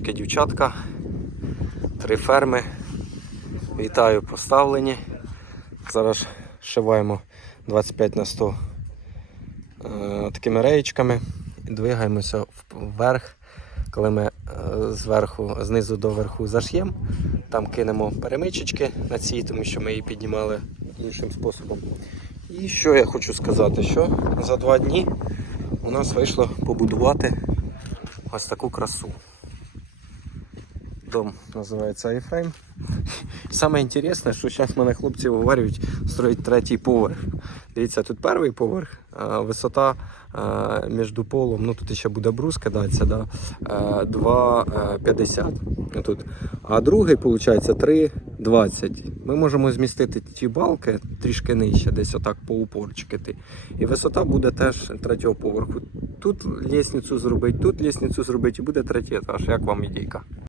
Дівчатка, три ферми. Вітаю поставлені. Зараз шиваємо 25 на 100 е, такими реєчками і двигаємося вверх. Коли ми е, зверху, знизу до верху заш'ємо, там кинемо перемичечки на ці, тому що ми її піднімали іншим способом. І що я хочу сказати, що за два дні у нас вийшло побудувати ось таку красу. Дом називається iFrame. Саме інтересне, що зараз мене хлопці говорять строїть третій поверх. Дивіться, тут перший поверх, а висота між полом, ну тут ще буде брус кидатися, да, 2,50. Тут. А другий, виходить, 3,20. Ми можемо змістити ті балки трішки нижче, десь отак по упорчикити. І висота буде теж третього поверху. Тут лісницю зробити, тут лісницю зробити і буде третій етаж. Як вам ідейка?